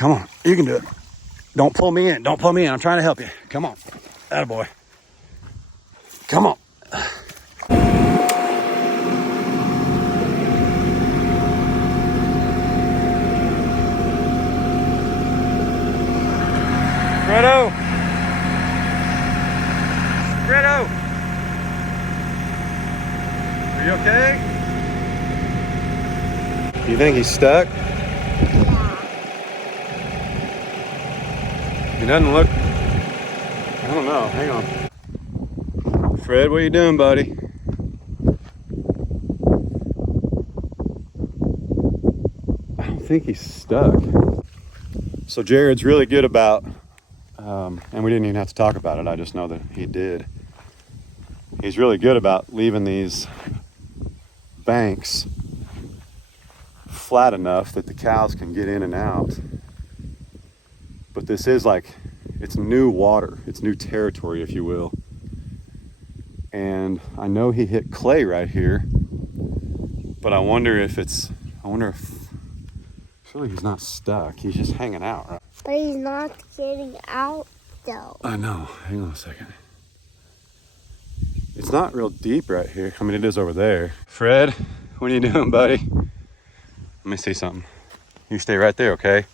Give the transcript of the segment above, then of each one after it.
Come on, you can do it. Don't pull me in. Don't pull me in. I'm trying to help you. Come on. Attaboy. Come on. Fredo. Fredo. Are you okay? You think he's stuck? He doesn't look, I don't know, hang on. Fred, what are you doing, buddy? I don't think he's stuck. So Jared's really good about, and we didn't even have to talk about it, I just know that he did. He's really good about leaving these banks flat enough that the cows can get in and out. But this is like, it's new water. It's new territory, if you will. And I know he hit clay right here, but I wonder if, surely he's not stuck. He's just hanging out, right? But he's not getting out, though. I know. Hang on a second. It's not real deep right here. I mean, it is over there. Fred, what are you doing, buddy? Let me see something. You stay right there, okay?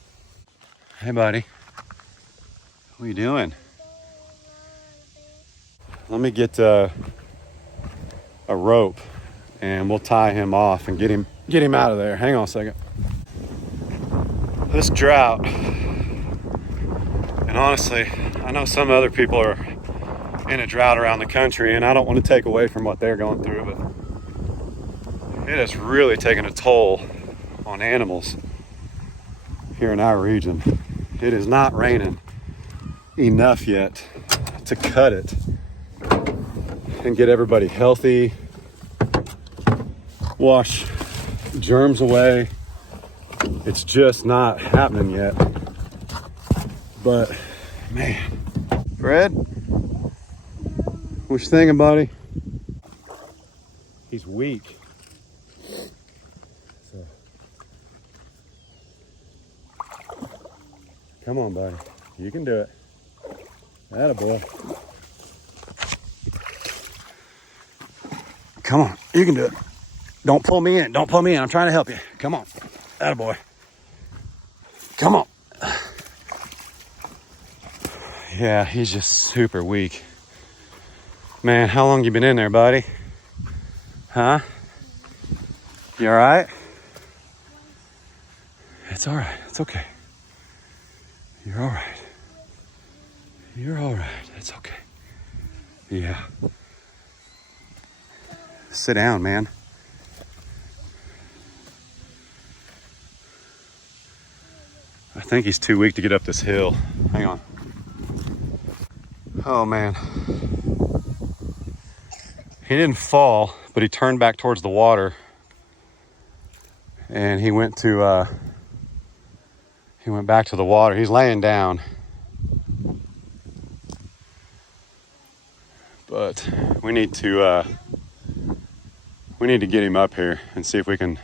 Hey, buddy. What are you doing? Let me get a rope and we'll tie him off and get him out of there. Hang on a second. This drought, and honestly, I know some other people are in a drought around the country, and I don't want to take away from what they're going through, but it has really taken a toll on animals here in our region. It is not raining enough yet to cut it and get everybody healthy, wash germs away. It's just not happening yet. But man, Fred, what you thinking, buddy? He's weak. So, come on, buddy. You can do it. Attaboy. Come on, you can do it. Don't pull me in. Don't pull me in. I'm trying to help you. Come on. Attaboy. Come on. Yeah, he's just super weak. Man, how long you been in there, buddy? Huh? You all right? It's all right. It's okay. You're all right. You're all right. It's okay. Yeah. Sit down, man. I think he's too weak to get up this hill. Hang on. Oh, man. He didn't fall, but he turned back towards the water. And he went back to the water. He's laying down. But we need to get him up here and see if we can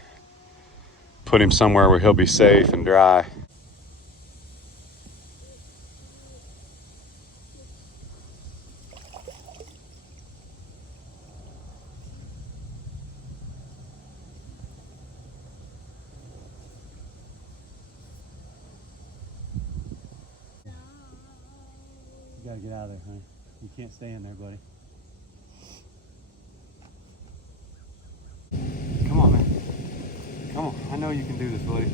put him somewhere where he'll be safe and dry. You gotta get out of there, honey. You can't stay in there, buddy. Come on, man. Come on. I know you can do this, buddy.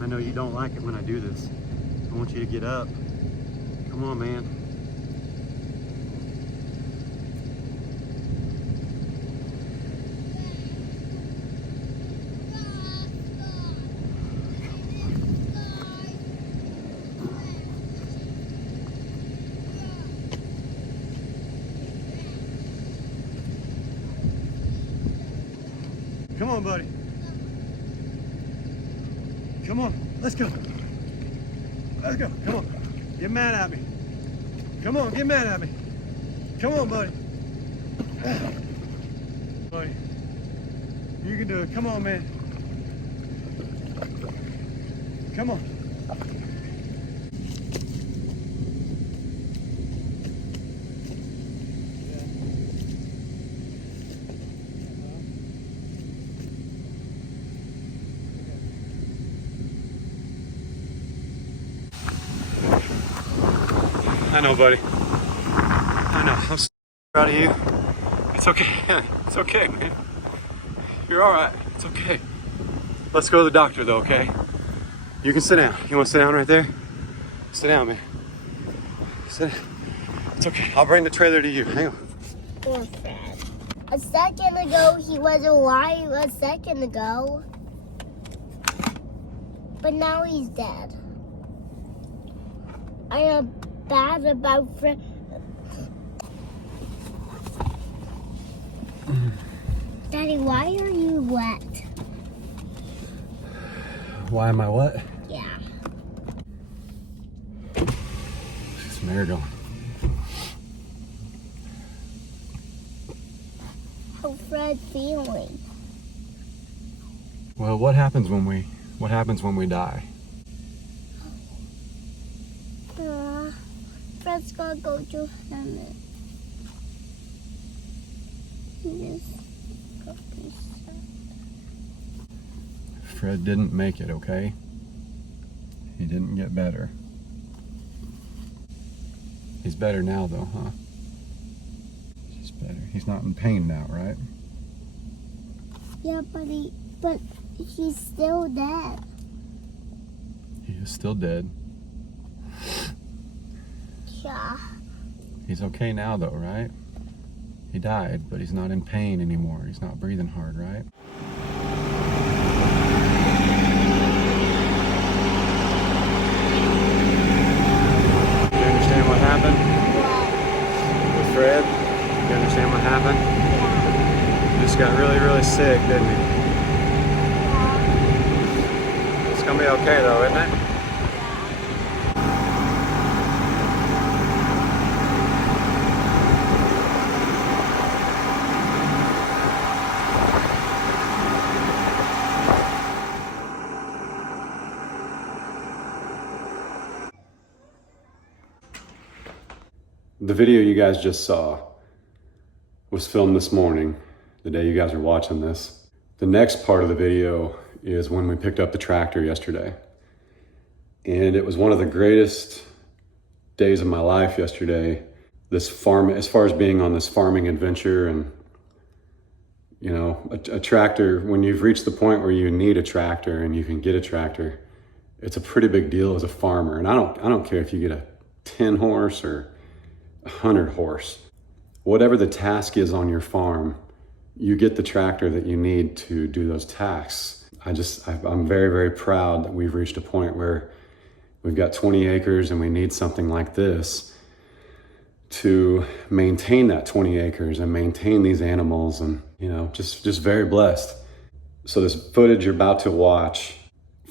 I know you don't like it when I do this. I want you to get up. Come on, man. Come on, buddy. Come on, let's go. Let's go, come on. Get mad at me. Come on, get mad at me. Come on, buddy. Buddy, you can do it. Come on, man. Come on. I know, buddy. I know. I'm so proud of you. It's okay. It's okay, man. You're all right. It's okay. Let's go to the doctor, though, okay? You can sit down. You want to sit down right there? Sit down, man. Sit down. It's okay. I'll bring the trailer to you. Hang on. Poor Fred. A second ago, he was alive a second ago. But now he's dead. I am bad about Fred. Daddy, why are you wet? Why am I what? Yeah. Some air going. How's Fred feeling? Well, what happens when we die? Fred's gonna go to heaven. He's gonna be sad. Fred didn't make it, okay? He didn't get better. He's better now, though, huh? He's better. He's not in pain now, right? Yeah, but he's still dead. He is still dead. Yeah. He's okay now, though, right? He died, but he's not in pain anymore. He's not breathing hard, right? You understand what happened with Fred? You understand what happened? Yeah. He just got really, really sick, didn't he? Yeah. It's gonna be okay, though, isn't it? The video you guys just saw was filmed this morning, the day you guys are watching this. The next part of the video is when we picked up the tractor yesterday. And it was one of the greatest days of my life yesterday. This farm, as far as being on this farming adventure, and you know, a tractor, when you've reached the point where you need a tractor and you can get a tractor, it's a pretty big deal as a farmer. And I don't care if you get a 10 horse or 100 horse, whatever the task is on your farm, you get the tractor that you need to do those tasks. I'm very, very proud that we've reached a point where we've got 20 acres and we need something like this to maintain that 20 acres and maintain these animals, and you know, just very blessed. So this footage you're about to watch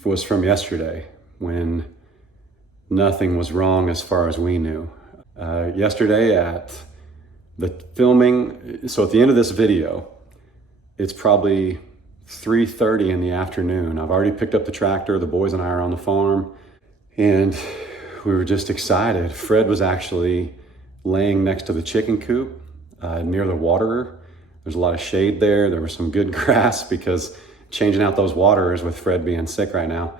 was from yesterday when nothing was wrong as far as we knew. Yesterday at the filming, so at the end of this video, it's probably 3:30 in the afternoon. I've already picked up the tractor. The boys and I are on the farm, and we were just excited. Fred was actually laying next to the chicken coop near the waterer. There's a lot of shade there. There was some good grass because changing out those waterers with Fred being sick right now,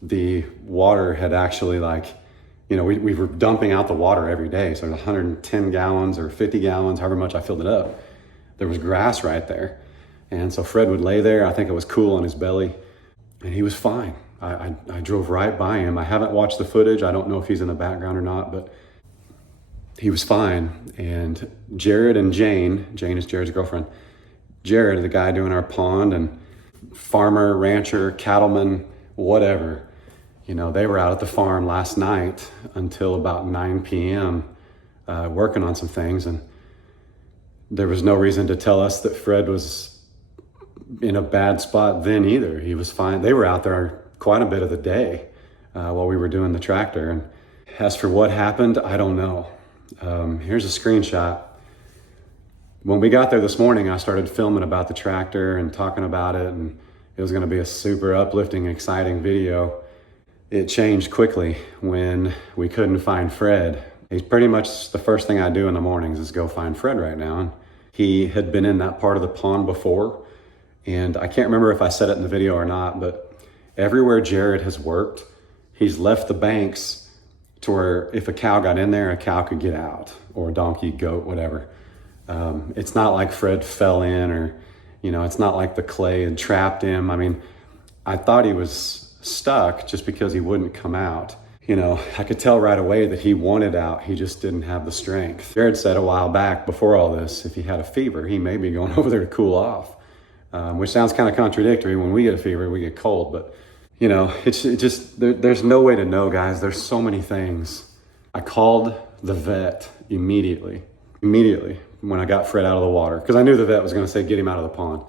the water had actually you know, we were dumping out the water every day. So there's 110 gallons or 50 gallons, however much I filled it up. There was grass right there. And so Fred would lay there. I think it was cool on his belly, and he was fine. I drove right by him. I haven't watched the footage. I don't know if he's in the background or not, but he was fine. And Jared and Jane is Jared's girlfriend. Jared, the guy doing our pond, and farmer, rancher, cattleman, whatever, you know, they were out at the farm last night until about 9 p.m. Working on some things, and there was no reason to tell us that Fred was in a bad spot then either. He was fine. They were out there quite a bit of the day while we were doing the tractor. And as for what happened, I don't know. Here's a screenshot. When we got there this morning, I started filming about the tractor and talking about it, and it was going to be a super uplifting, exciting video. It changed quickly when we couldn't find Fred. He's pretty much the first thing I do in the mornings is go find Fred right now. And he had been in that part of the pond before, and I can't remember if I said it in the video or not, but everywhere Jared has worked, he's left the banks to where if a cow got in there, a cow could get out, or a donkey, goat, whatever. It's not like Fred fell in, or, it's not like the clay had trapped him. I mean, I thought he was stuck just because he wouldn't come out. I could tell right away that he wanted out. He just didn't have the strength. Jared said a while back, before all this, if he had a fever, he may be going over there to cool off, which sounds kind of contradictory. When we get a fever, we get cold, but there's no way to know, guys. There's so many things. I called the vet immediately when I got Fred out of the water, because I knew the vet was going to say, get him out of the pond.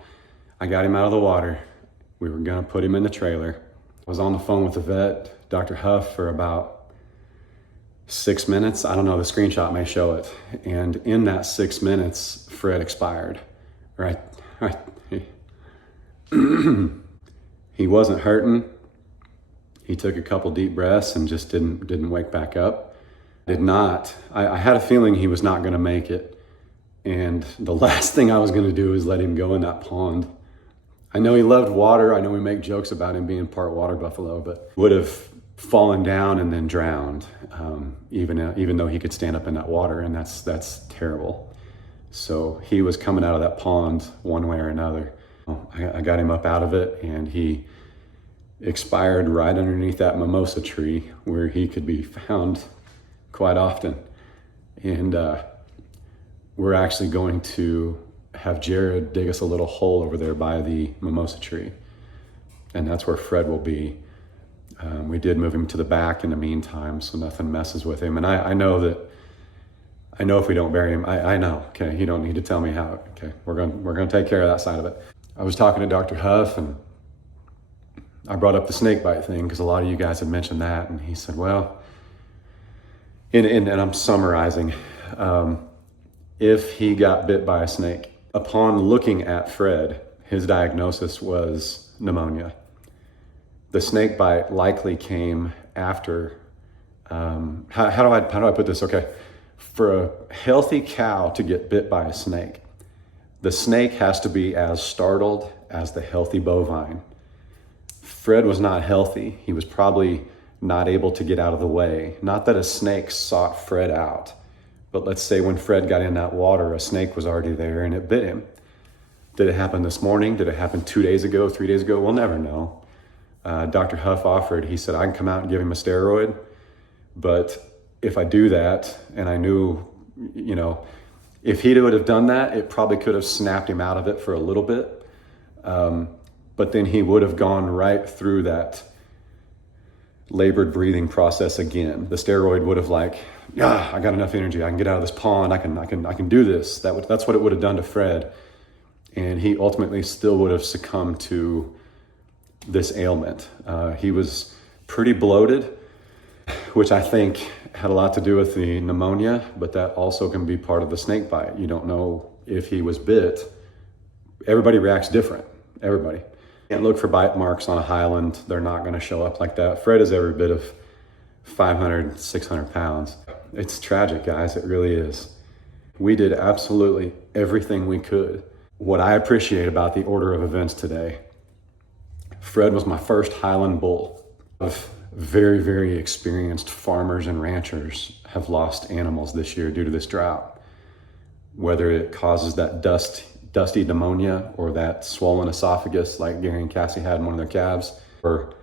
I got him out of the water. We were going to put him in the trailer. I was on the phone with the vet, Dr. Huff, for about 6 minutes. I don't know, the screenshot may show it. And in that 6 minutes, Fred expired. Right. He wasn't hurting. He took a couple deep breaths and just didn't wake back up. I had a feeling he was not going to make it. And the last thing I was going to do is let him go in that pond. I know he loved water. I know we make jokes about him being part water buffalo, but would have fallen down and then drowned, even though he could stand up in that water, and that's terrible. So he was coming out of that pond one way or another. I got him up out of it, and he expired right underneath that mimosa tree where he could be found quite often. And we're actually going to have Jared dig us a little hole over there by the mimosa tree. And that's where Fred will be. We did move him to the back in the meantime, so nothing messes with him. And I know if we don't bury him, I know, okay, you don't need to tell me how, okay, we're going to take care of that side of it. I was talking to Dr. Huff, and I brought up the snake bite thing because a lot of you guys had mentioned that. And he said, well, and I'm summarizing, if he got bit by a snake, upon looking at Fred, his diagnosis was pneumonia. The snake bite likely came after, how do I put this? Okay, for a healthy cow to get bit by a snake, the snake has to be as startled as the healthy bovine. Fred was not healthy. He was probably not able to get out of the way. Not that a snake sought Fred out, but let's say when Fred got in that water, a snake was already there and it bit him. Did it happen this morning? Did it happen 2 days ago, 3 days ago? We'll never know. Dr. Huff offered, he said, I can come out and give him a steroid, but if I do that, and I knew, if he would have done that, it probably could have snapped him out of it for a little bit. But then he would have gone right through that labored breathing process again. The steroid would have I got enough energy. I can get out of this pond. I can do this. That's what it would have done to Fred. And he ultimately still would have succumbed to this ailment. He was pretty bloated, which I think had a lot to do with the pneumonia, but that also can be part of the snake bite. You don't know if he was bit. Everybody reacts different. Everybody. Can't look for bite marks on a highland. They're not going to show up like that. Fred is every bit of 500, 600 pounds. It's tragic, guys. It really is. We did absolutely everything we could. What I appreciate about the order of events today, Fred was my first highland bull. Very, very experienced farmers and ranchers have lost animals this year due to this drought. Whether it causes that dusty pneumonia or that swollen esophagus like Gary and Cassie had in one of their calves, or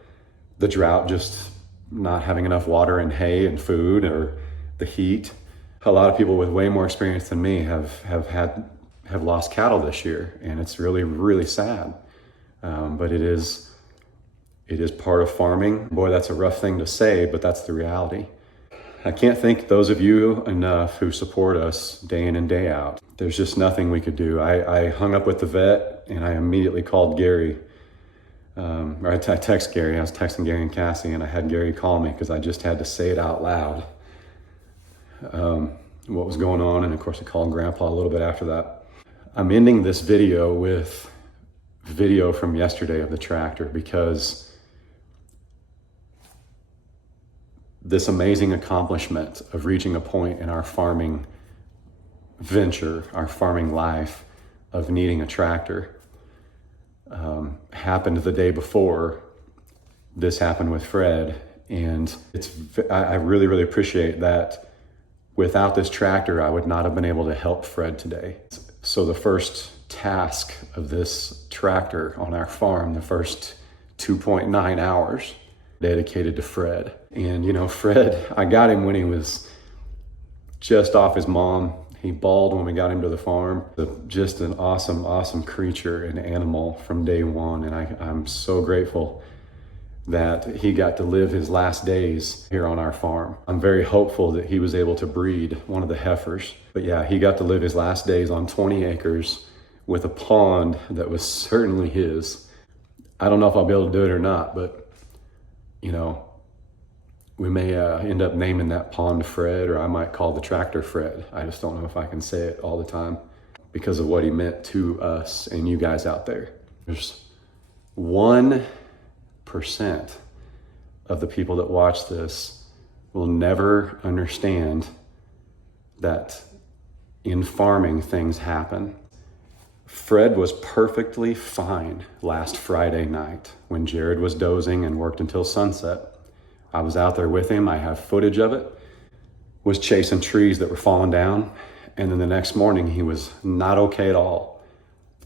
the drought just not having enough water and hay and food, or the heat. A lot of people with way more experience than me have lost cattle this year, and it's really, really sad. But it is part of farming. Boy, that's a rough thing to say, but that's the reality. I can't thank those of you enough who support us day in and day out. There's just nothing we could do. I hung up with the vet and I immediately called Gary. Or I text Gary. I was texting Gary and Cassie, and I had Gary call me because I just had to say it out loud. What was going on, and of course I called Grandpa a little bit after that. I'm ending this video with video from yesterday of the tractor because this amazing accomplishment of reaching a point in our farming venture, our farming life, of needing a tractor happened the day before this happened with Fred. And I really, really appreciate that. Without this tractor, I would not have been able to help Fred today. So the first task of this tractor on our farm, the first 2.9 hours, dedicated to Fred. And you know, Fred, I got him when he was just off his mom. He bawled when we got him to the farm. Just an awesome, awesome creature and animal from day one. And I'm so grateful that he got to live his last days here on our farm. I'm very hopeful that he was able to breed one of the heifers. But yeah, he got to live his last days on 20 acres with a pond that was certainly his. I don't know if I'll be able to do it or not, but you know, we may end up naming that pond Fred, or I might call the tractor Fred. I just don't know if I can say it all the time because of what he meant to us and you guys out there. There's 1% of the people that watch this will never understand that in farming things happen. Fred was perfectly fine last Friday night when Jared was dozing and worked until sunset. I was out there with him. I have footage of it. Was chasing trees that were falling down. And then the next morning he was not okay at all.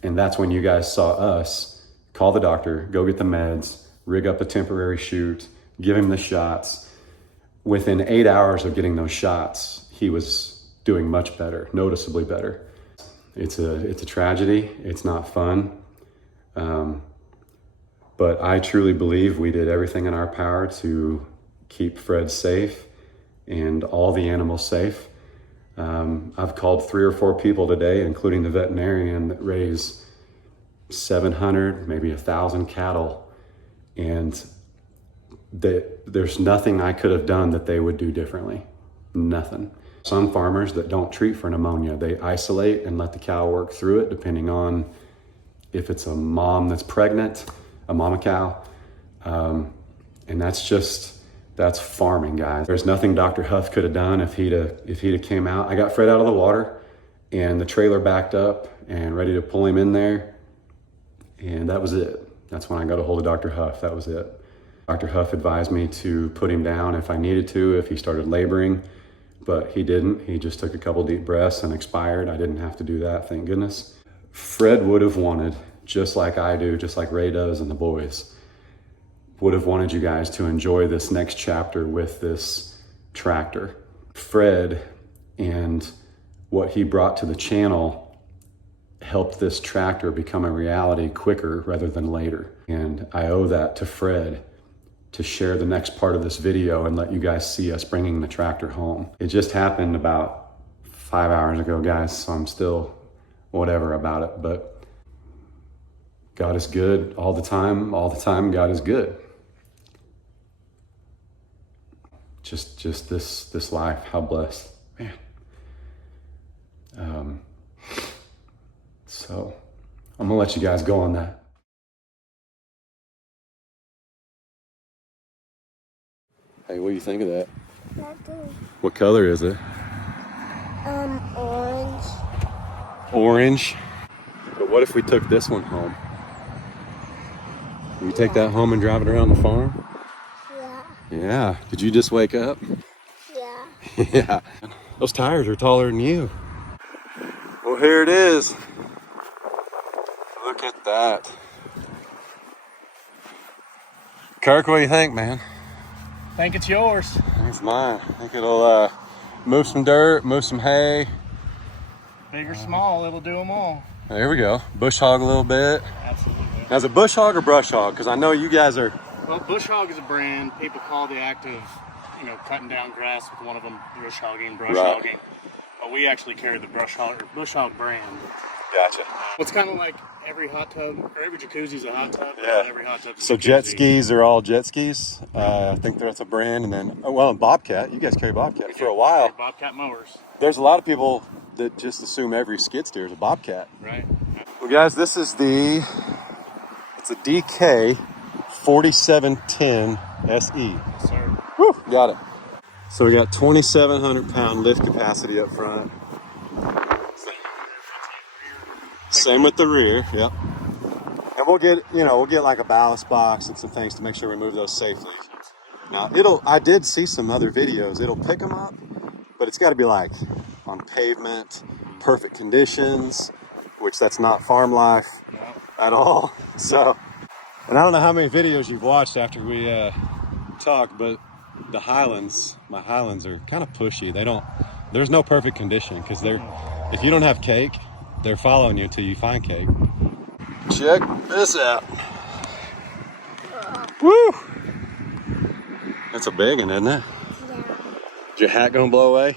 And that's when you guys saw us call the doctor, go get the meds, rig up a temporary chute, give him the shots. Within 8 hours of getting those shots, he was doing much better, noticeably better. It's a tragedy. It's not fun. But I truly believe we did everything in our power to keep Fred safe and all the animals safe. I've called 3 or 4 people today, including the veterinarian, that raise 700, maybe 1,000 cattle. And there's nothing I could have done that they would do differently. Nothing. Some farmers that don't treat for pneumonia, they isolate and let the cow work through it, depending on if it's a mom that's pregnant, a mama cow. And that's farming, guys. There's nothing Dr. Huff could have done if he'd have came out. I got Fred out of the water and the trailer backed up and ready to pull him in there. And that was it. That's when I got a hold of Dr. Huff. That was it. Dr. Huff advised me to put him down if I needed to, if he started laboring, but he didn't. He just took a couple deep breaths and expired. I didn't have to do that, thank goodness. Fred would have wanted, just like I do, just like Ray does and the boys, would have wanted you guys to enjoy this next chapter with this tractor. Fred and what he brought to the channel helped this tractor become a reality quicker rather than later. And I owe that to Fred to share the next part of this video and let you guys see us bringing the tractor home. It just happened about 5 hours ago, guys, so I'm still whatever about it, but God is good all the time God is good. Just this life, how blessed, man. So I'm gonna let you guys go on that. Hey, what do you think of that? What color is it? Orange. Orange? But what if we took this one home? Can we take that home and drive it around the farm? Yeah. Yeah. Did you just wake up? Yeah. Yeah. Those tires are taller than you. Well, here it is. Look at that. Kirk, what do you think, man? I think it's yours. I think it's mine. I think it'll move some dirt, move some hay. Big or small, it'll do them all. There we go. Bush hog a little bit. Absolutely. Now, is it bush hog or brush hog? Because I know you guys are... Well, bush hog is a brand. People call the active cutting down grass with one of them, brush hogging. Right. But we actually carry the bush hog brand. Gotcha. It's kind of like every hot tub, or every jacuzzi's a hot tub. Yeah. Every hot tub's a So jacuzzi. jet skis are all jet skis. I think that's a brand. And then, and Bobcat. You guys carry Bobcat for a while. Bobcat mowers. There's a lot of people that just assume every skid steer is a Bobcat. Right. Well, guys, this is it's a DK 4710 SE. Yes, sir. Woo, got it. So we got 2,700 pound lift capacity up front. Same with the rear, yep. And we'll get like a ballast box and some things to make sure we move those safely. Now I did see some other videos. It'll pick them up, but it's got to be like on pavement, perfect conditions, which that's not farm life at all. So, and I don't know how many videos you've watched after we talked, but my Highlands are kind of pushy. There's no perfect condition because if you don't have cake, they're following you until you find cake. Check this out. Woo! That's a big one, isn't it? Yeah. Is your hat gonna blow away?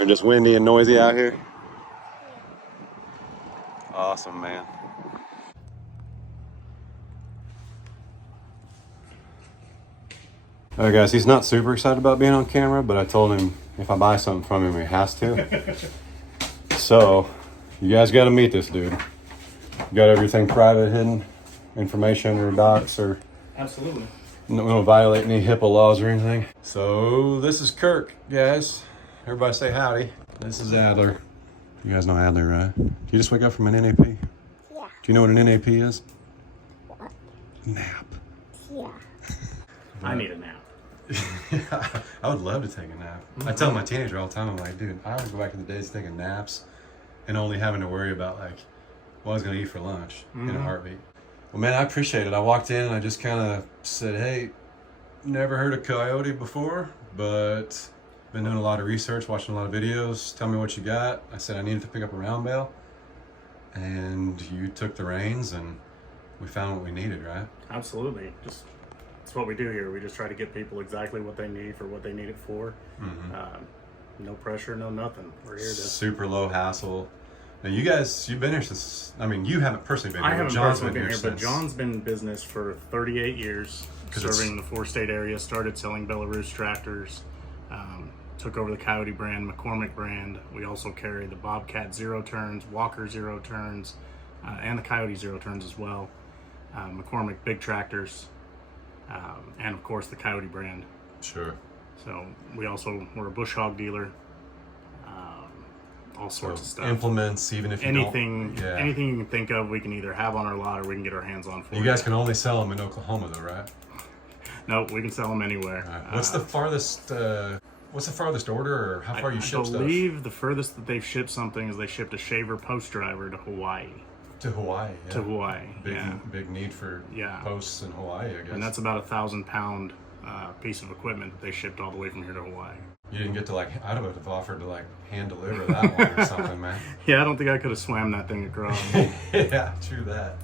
Or just windy and noisy out here? Awesome, man. All right, guys, he's not super excited about being on camera, but I told him if I buy something from him, he has to. So, you guys got to meet this dude. You got everything private, hidden information or docs or... Absolutely. We don't violate any HIPAA laws or anything. So, this is Kirk, guys. Everybody say howdy. This is Adler. You guys know Adler, right? Did you just wake up from an NAP? Yeah. Do you know what an NAP is? What? Nap. Yeah. I need a nap. Yeah, I would love to take a nap. I tell my teenager all the time, I'm like, dude, I would go back to the days taking naps and only having to worry about like what I was going to eat for lunch in a heartbeat. Well, man, I appreciate it. I walked in and I just kind of said, hey, never heard of coyote before, but been doing a lot of research, watching a lot of videos. Tell me what you got. I said I needed to pick up a round bale, and you took the reins and we found what we needed, right? Absolutely. It's what we do here. We just try to get people exactly what they need for what they need it for. No pressure, no nothing. We're here to... Super low hassle. Now you guys, you've been here since, I mean, you haven't personally been here. I haven't John's personally been here, but since... John's been in business for 38 years, serving the 4-state area, started selling Belarus tractors, took over the Coyote brand, McCormick brand. We also carry the Bobcat zero turns, Walker zero turns, and the Coyote zero turns as well. McCormick big tractors. And of course the Coyote brand. Sure. So we're a bush hog dealer. All sorts of stuff. Implements, even if anything you don't, anything you can think of, we can either have on our lot or we can get our hands on for you guys can only sell them in Oklahoma though, right? No, we can sell them anywhere. Right. What's the farthest order, or how far you ship stuff? I believe the furthest that they've shipped something is they shipped a shaver post driver to Hawaii. To Hawaii, yeah. To Hawaii, Big need for posts in Hawaii, I guess. And that's about 1,000-pound piece of equipment that they shipped all the way from here to Hawaii. You didn't get to I would have offered to hand deliver that one or something, man. Yeah, I don't think I could have swam that thing across. Yeah, true that.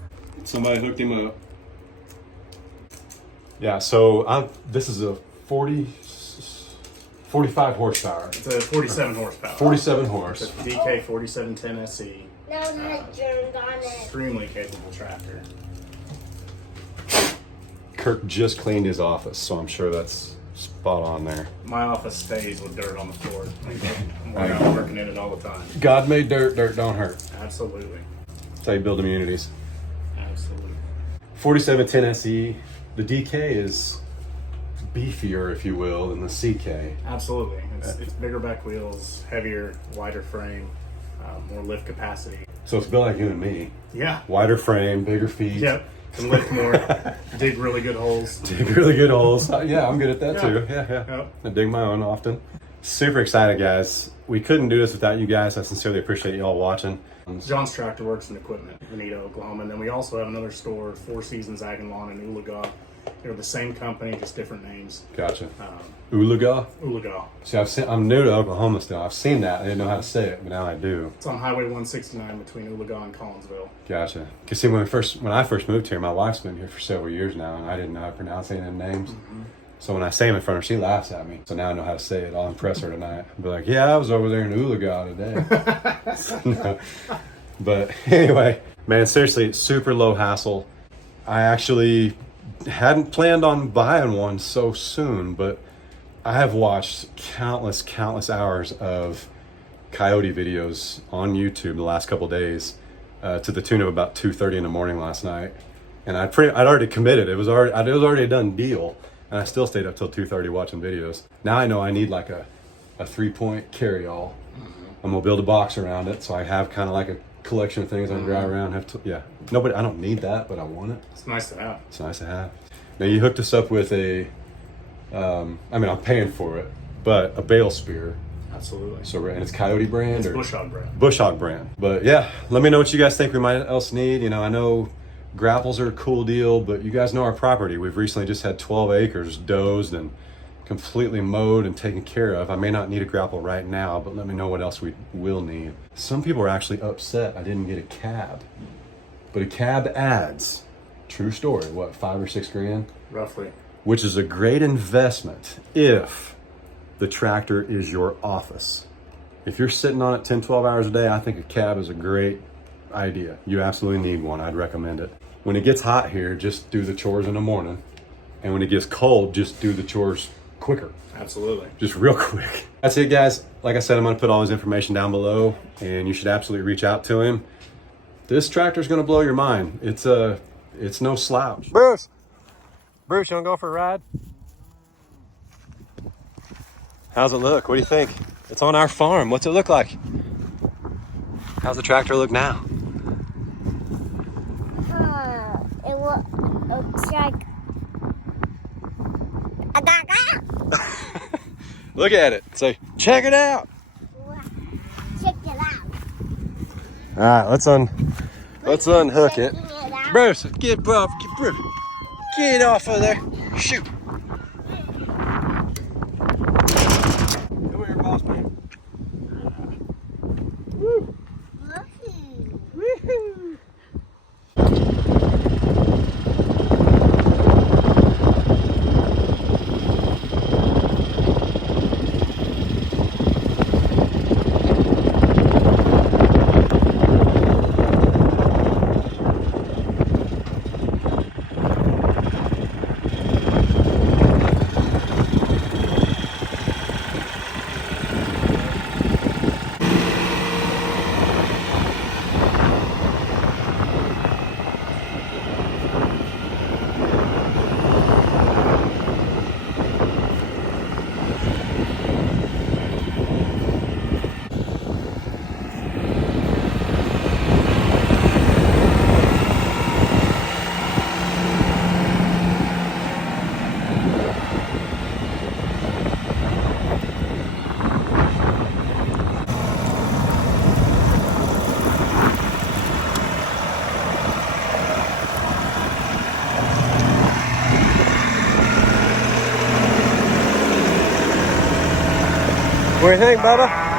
Somebody hooked him up. Yeah, so this is a 45 horsepower. It's a 47 horsepower. 47 horse. It's a DK 4710 SE. Now it had turned on it. Extremely capable tractor. Kirk just cleaned his office, so I'm sure that's spot on there. My office stays with dirt on the floor. We're out working in it all the time. God made dirt, dirt don't hurt. Absolutely. That's how you build immunities. Absolutely. 4710 SE. The DK is beefier, if you will, than the CK. Absolutely. It's bigger back wheels, heavier, wider frame, more lift capacity. So it's built like you and me. Yeah. Wider frame, bigger feet. Yep. Can lift more, dig really good holes. Dig really good holes. Yeah, I'm good at that too. Yeah. Yep. I dig my own often. Super excited, guys. We couldn't do this without you guys. I sincerely appreciate you all watching. John's Tractor Works and Equipment, Veneta, Oklahoma. And then we also have another store, Four Seasons Ag and Lawn in Oologah. They're the same company, just different names. Gotcha. Oologah? Oologah. See, I'm new to Oklahoma still. I've seen that. I didn't know how to say it, but now I do. It's on Highway 169 between Oologah and Collinsville. Gotcha. Because see, when I first moved here, my wife's been here for several years now, and I didn't know how to pronounce any of them names. So when I say them in front of her, she laughs at me. So now I know how to say it. I'll impress her tonight. I'll be like, yeah, I was over there in Ulaga today. So, no. But anyway, man, seriously, it's super low hassle. I actually hadn't planned on buying one so soon, but I have watched countless hours of coyote videos on YouTube the last couple days, to the tune of about 2:30 in the morning last night. And I'd already committed. It was already a done deal. And I still stayed up till 2:30 watching videos. Now I know I need like a 3-point carry-all. I'm gonna build a box around it, so I have kind of like a collection of things I can drive around. I don't need that, but I want it. It's nice to have. It's nice to have. Now you hooked us up with I'm paying for it, but a bale spear. Absolutely. So, and it's Coyote brand or Bush Hog brand. Bush Hog brand. But yeah, let me know what you guys think we might else need. I know grapples are a cool deal, but you guys know our property. We've recently just had 12 acres dozed and completely mowed and taken care of. I may not need a grapple right now, but let me know what else we will need. Some people are actually upset I didn't get a cab, but a cab adds, true story, what, 5 or 6 grand? Roughly. Which is a great investment if the tractor is your office. If you're sitting on it 10, 12 hours a day, I think a cab is a great idea. You absolutely need one. I'd recommend it. When it gets hot here, just do the chores in the morning. And when it gets cold, just do the chores quicker. Absolutely. Just real quick. That's it, guys. Like I said, I'm going to put all his information down below, and you should absolutely reach out to him. This tractor is going to blow your mind. It's no slouch. Bruce, you want to go for a ride? How's it look? What do you think? It's on our farm. What's it look like? How's the tractor look now? It looks like Look at it. Say, check it out. check it out. All right, let's unhook it. Bruce, get off of there. Shoot. Come here, boss man. Woo. Woo-hoo. What do you think, Bubba?